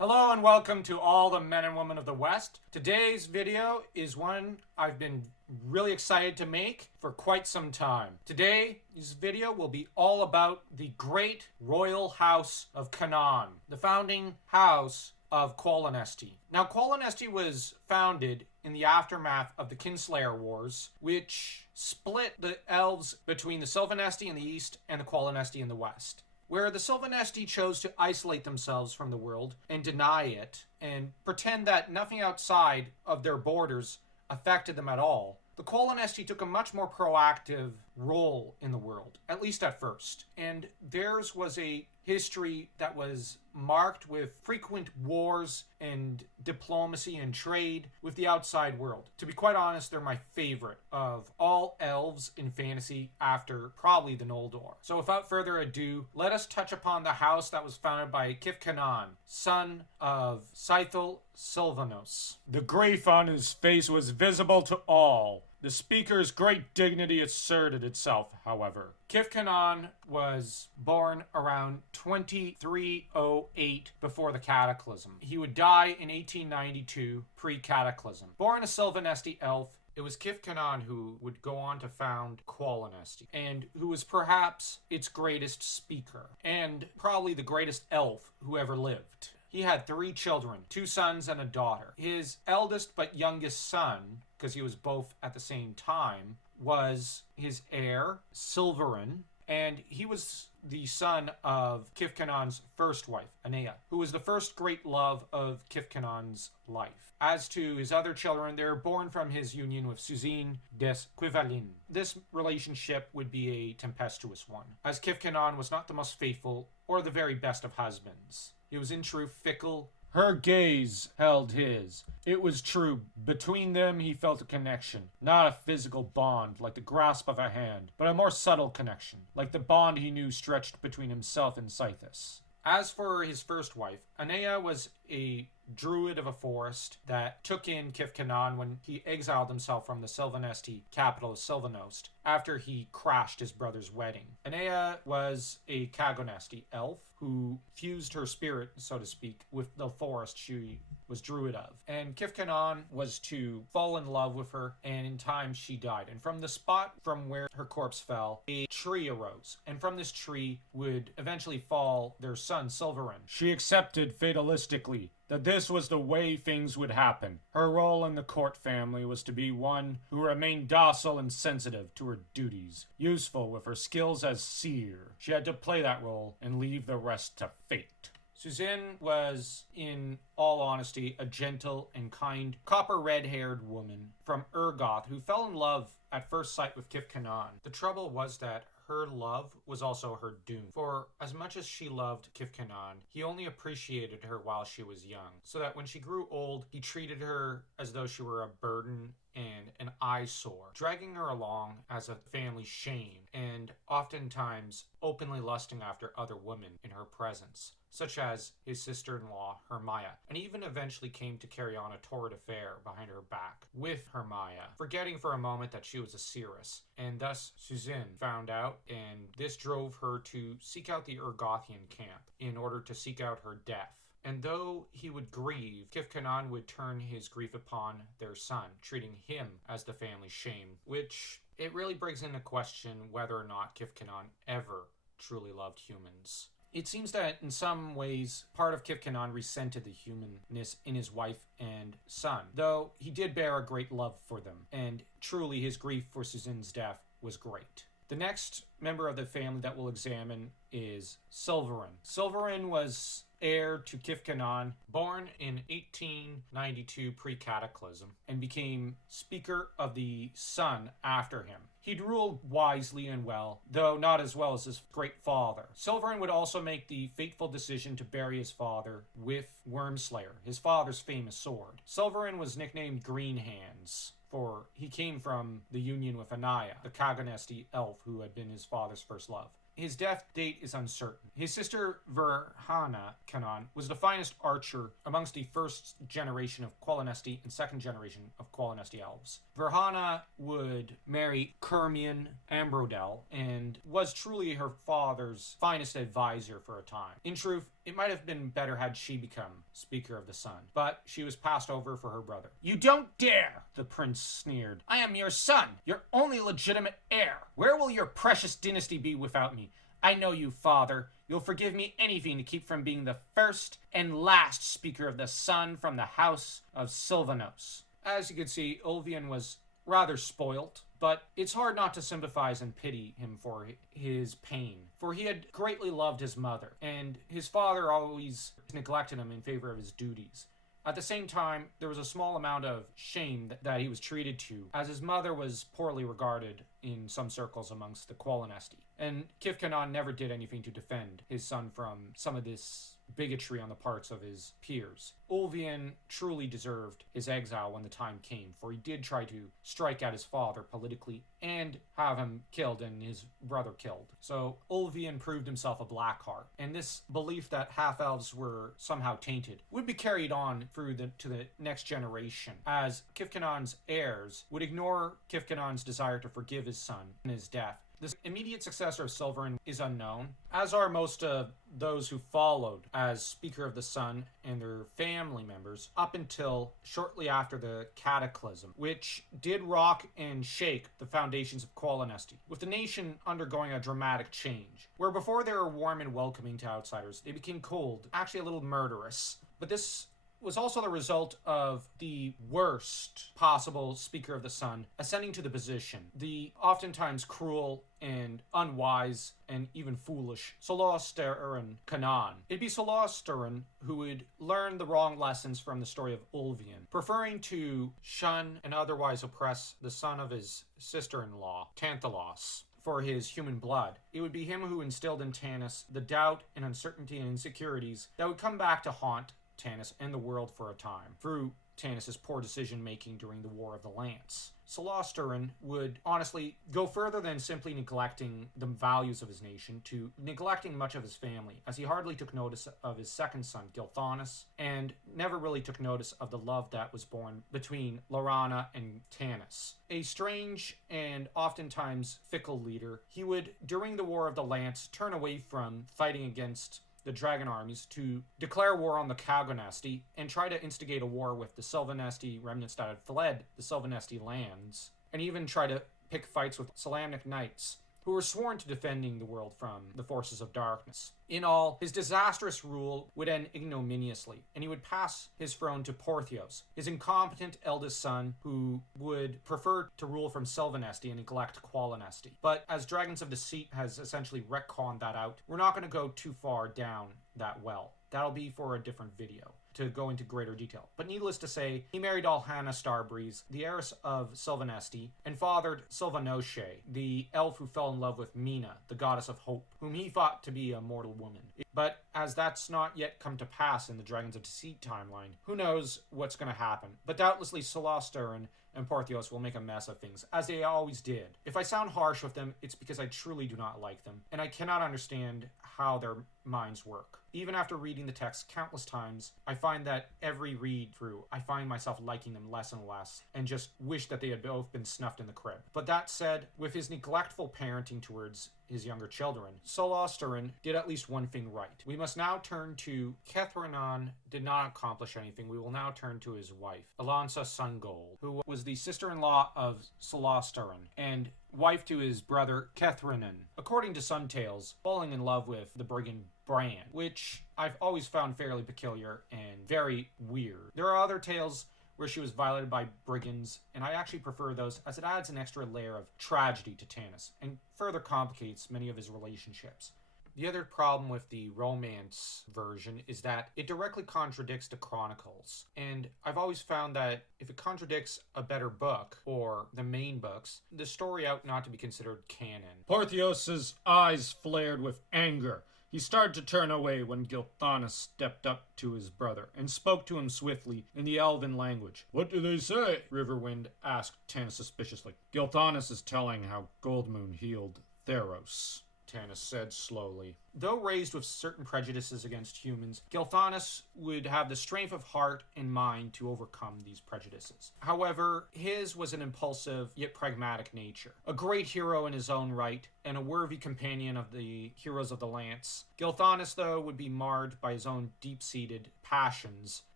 Hello and welcome to all the men and women of the West. Today's video is one I've been really excited to make for quite some time. Today's video will be all about the great royal house of Kanan, the founding house of Qualinesti. Now, Qualinesti was founded in the aftermath of the Kinslayer Wars, which split the elves between the Sylvanesti in the east and the Qualinesti in the west, where the Sylvanesti chose to isolate themselves from the world and deny it and pretend that nothing outside of their borders affected them at all. The Qualinesti took a much more proactive role in the world, at least at first, and theirs was a history that was marked with frequent wars and diplomacy and trade with the outside world. To be quite honest, they're my favorite of all elves in fantasy after probably the Noldor. So without further ado, let us touch upon the house that was founded by Kanan, son of Scythel Sylvanos. The grief on his face was visible to all. The speaker's great dignity asserted itself, however. Kanan was born around 2308 before the Cataclysm. He would die in 1892 pre-Cataclysm. Born a Sylvanesti elf, it was Kanan who would go on to found Qualinesti, and who was perhaps its greatest speaker, and probably the greatest elf who ever lived. He had 3 children, 2 sons and a daughter. His eldest but youngest son, because he was both at the same time, was his heir, Silverin, and he was the son of Kanan's first wife, Anea, who was the first great love of Kanan's life. As to his other children, they were born from his union with Suzine des Qualinesti. This relationship would be a tempestuous one, as Kanan was not the most faithful or the very best of husbands. He was in truth fickle. Her gaze held his. It was true. Between them he felt a connection. Not a physical bond, like the grasp of a hand, but a more subtle connection, like the bond he knew stretched between himself and Scythus. As for his first wife, Anea was a druid of a forest that took in Kanan when he exiled himself from the Sylvanesti capital of Sylvanost after he crashed his brother's wedding. Anea was a Kagonesti elf who fused her spirit, so to speak, with the forest she was druid of. And Kanan was to fall in love with her, and in time she died. And from the spot from where her corpse fell, a tree arose. And from this tree would eventually fall their son, Silverin. She accepted fatalistically that this was the way things would happen. Her role in the court family was to be one who remained docile and sensitive to her duties, useful with her skills as seer. She had to play that role and leave the rest to fate. Suzine was, in all honesty, a gentle and kind, copper red-haired woman from Urgoth who fell in love at first sight with Kanan. The trouble was that her love was also her doom. For as much as she loved Kanan, he only appreciated her while she was young, so that when she grew old, he treated her as though she were a burden and an eyesore, dragging her along as a family shame, and oftentimes openly lusting after other women in her presence, such as his sister-in-law, Hermia, and even eventually came to carry on a torrid affair behind her back with Hermia, forgetting for a moment that she was a seeress, and thus Suzine found out, and this drove her to seek out the Urgothian camp in order to seek out her death. And though he would grieve, Kanan would turn his grief upon their son, treating him as the family shame, which it really brings into question whether or not Kanan ever truly loved humans. It seems that in some ways, part of Kanan resented the humanness in his wife and son, though he did bear a great love for them, and truly his grief for Suzine's death was great. The next member of the family that we'll examine is Silverin. Silverin was heir to Kanan, born in 1892 pre-Cataclysm, and became Speaker of the Sun after him. He'd ruled wisely and well, though not as well as his great father. Silverin would also make the fateful decision to bury his father with Wormslayer, his father's famous sword. Silverin was nicknamed Green Hands, for he came from the union with Anea, the Kagonesti elf who had been his father's first love. His death date is uncertain. His sister Verhana Kanan was the finest archer amongst the first generation of Qualinesti and second generation of Qualinesti elves. Verhana would marry Kermian Ambrodel and was truly her father's finest advisor for a time. In truth, it might have been better had she become Speaker of the Sun, but she was passed over for her brother. "You don't dare!" the prince sneered. "I am your son, your only legitimate heir. Where will your precious dynasty be without me? I know you, father. You'll forgive me anything to keep from being the first and last Speaker of the Sun from the House of Silvanos." As you can see, Ulvian was rather spoilt, but it's hard not to sympathize and pity him for his pain, for he had greatly loved his mother, and his father always neglected him in favor of his duties. At the same time, there was a small amount of shame that he was treated to, as his mother was poorly regarded in some circles amongst the Qualinesti. And Kanan never did anything to defend his son from some of this bigotry on the parts of his peers. Ulvian truly deserved his exile when the time came, for he did try to strike at his father politically and have him killed and his brother killed. So Ulvian proved himself a Blackheart, and this belief that half-elves were somehow tainted would be carried on through to the next generation, as Kanan's heirs would ignore Kanan's desire to forgive his son in his death. The immediate successor of Silverin is unknown, as are most of those who followed as Speaker of the Sun and their family members up until shortly after the Cataclysm, which did rock and shake the foundations of Qualinesti, with the nation undergoing a dramatic change, where before they were warm and welcoming to outsiders, they became cold, actually a little murderous. But this was also the result of the worst possible Speaker of the Sun ascending to the position, the oftentimes cruel and unwise and even foolish Solosterin Kanan. It'd be Solosterin who would learn the wrong lessons from the story of Ulvian, preferring to shun and otherwise oppress the son of his sister-in-law, Tanthalos, for his human blood. It would be him who instilled in Tanis the doubt and uncertainty and insecurities that would come back to haunt Tanis and the world for a time, through Tanis' poor decision-making during the War of the Lance. Solosterin would honestly go further than simply neglecting the values of his nation to neglecting much of his family, as he hardly took notice of his second son, Gilthanas, and never really took notice of the love that was born between Laurana and Tanis. A strange and oftentimes fickle leader, he would, during the War of the Lance, turn away from fighting against the dragon armies to declare war on the Qualinesti and try to instigate a war with the Silvanesti remnants that had fled the Silvanesti lands, and even try to pick fights with Salamnic knights who were sworn to defending the world from the forces of darkness. In all, his disastrous rule would end ignominiously, and he would pass his throne to Porthios, his incompetent eldest son, who would prefer to rule from Silvanesti and neglect Qualinesti. But as Dragons of Deceit has essentially retconned that out, we're not going to go too far down that well. That'll be for a different video to go into greater detail. But needless to say, he married Alhana Starbreeze, the heiress of Silvanesti, and fathered Silvanoche, the elf who fell in love with Mina, the goddess of hope, whom he thought to be a mortal woman. But as that's not yet come to pass in the Dragons of Deceit timeline, who knows what's going to happen. But doubtlessly Solosterin and Porthios will make a mess of things, as they always did. If I sound harsh with them, it's because I truly do not like them, and I cannot understand how their minds work. Even after reading the text countless times, I find that every read through, I find myself liking them less and less, and just wish that they had both been snuffed in the crib. But that said, with his neglectful parenting towards his younger children, Solosterin did at least one thing right. We must now turn to Kethranan did not accomplish anything. We will now turn to his wife, Alansa Sungold, who was the sister-in-law of Solosterin, and wife to his brother Kethranan, according to some tales, falling in love with the brigand Bran, which I've always found fairly peculiar and very weird. There are other tales where she was violated by brigands, and I actually prefer those as it adds an extra layer of tragedy to Tanis and further complicates many of his relationships. The other problem with the romance version is that it directly contradicts the chronicles, and I've always found that if it contradicts a better book, or the main books, the story ought not to be considered canon. Porthios's eyes flared with anger. He started to turn away when Gilthanas stepped up to his brother and spoke to him swiftly in the elven language. "What do they say?" Riverwind asked Tanis suspiciously. "Gilthanas is telling how Goldmoon healed Theros," Tanis said slowly. Though raised with certain prejudices against humans, Gilthanas would have the strength of heart and mind to overcome these prejudices. However, his was an impulsive yet pragmatic nature. A great hero in his own right, and a worthy companion of the heroes of the Lance. Gilthanas, though, would be marred by his own deep-seated passions,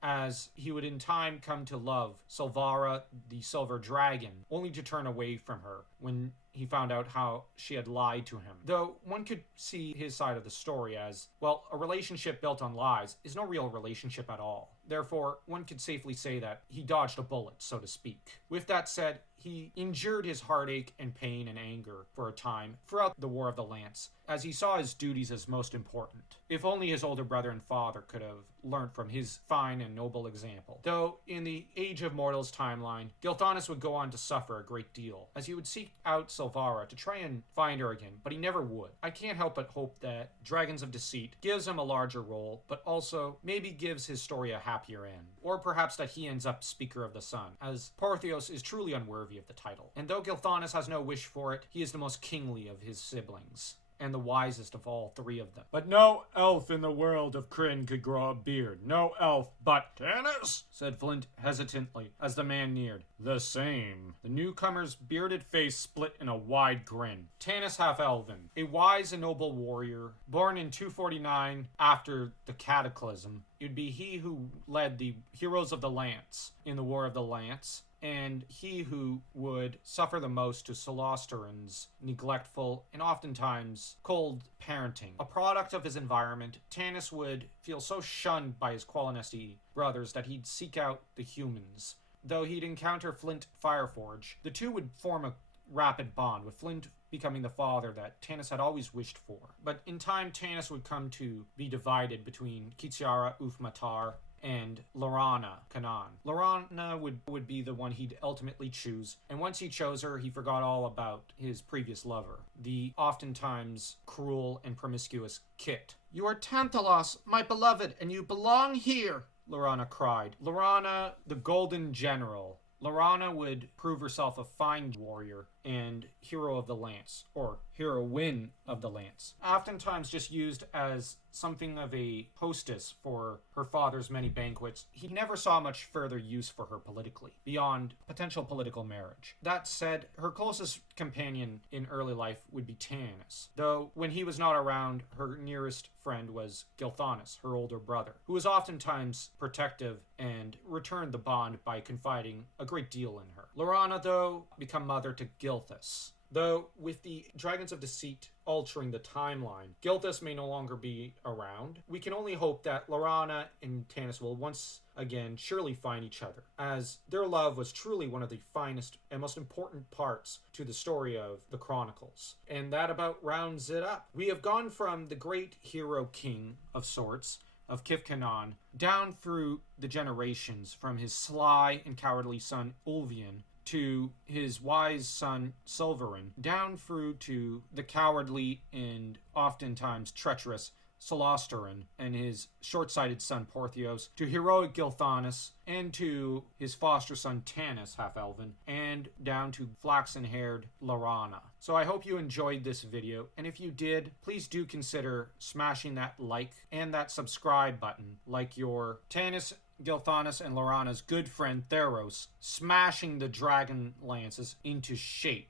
as he would in time come to love Silvara the Silver Dragon, only to turn away from her when he found out how she had lied to him. Though one could see his side of the story as, well, a relationship built on lies is no real relationship at all. Therefore, one could safely say that he dodged a bullet, so to speak. With that said, he endured his heartache and pain and anger for a time throughout the War of the Lance, as he saw his duties as most important. If only his older brother and father could have learned from his fine and noble example. Though, in the Age of Mortals timeline, Gilthanas would go on to suffer a great deal, as he would seek out Silvara to try and find her again, but he never would. I can't help but hope that Dragons of Deceit gives him a larger role, but also maybe gives his story a happier end. Or perhaps that he ends up Speaker of the Sun, as Porthios is truly unworthy of the title. And though Gilthanas has no wish for it, he is the most kingly of his siblings, and the wisest of all three of them. But no elf in the world of Krynn could grow a beard. No elf but Tanis, said Flint hesitantly as the man neared. The same. The newcomer's bearded face split in a wide grin. Tanis half-elven, a wise and noble warrior, born in 249 after the Cataclysm. It would be he who led the Heroes of the Lance in the War of the Lance, and he who would suffer the most to Solosteran's neglectful and oftentimes cold parenting. A product of his environment, Tanis would feel so shunned by his Qualinesti brothers that he'd seek out the humans. Though he'd encounter Flint Fireforge, the two would form a rapid bond, with Flint becoming the father that Tanis had always wished for. But in time, Tanis would come to be divided between Kitsiara Ufmatar and Laurana Kanan. Laurana would be the one he'd ultimately choose, and once he chose her, he forgot all about his previous lover, the oftentimes cruel and promiscuous Kit. "You are Tantalos, my beloved, and you belong here," Laurana cried. Laurana, the Golden General. Laurana would prove herself a fine warrior and hero of the Lance, or heroine of the Lance, oftentimes just used as something of a hostess for her father's many banquets. He never saw much further use for her politically, beyond potential political marriage. That said, her closest companion in early life would be Tanis, though when he was not around, her nearest friend was Gilthanas, her older brother, who was oftentimes protective and returned the bond by confiding a great deal in her. Laurana, though, became mother to Gilthas. Though, with the Dragons of Deceit altering the timeline, Gilthas may no longer be around. We can only hope that Laurana and Tanis will once again surely find each other, as their love was truly one of the finest and most important parts to the story of the Chronicles. And that about rounds it up. We have gone from the great hero king of sorts, of Kanan, down through the generations, from his sly and cowardly son Ulvian to his wise son Silverin, down through to the cowardly and oftentimes treacherous Solosteran and his short-sighted son Porthios, to heroic Gilthanas, and to his foster son Tanis, half-elven, and down to flaxen-haired Laurana. So I hope you enjoyed this video, and if you did, please do consider smashing that like and that subscribe button, like your Tanis, Gilthanas, and Laurana's good friend Theros smashing the Dragonlances into shape.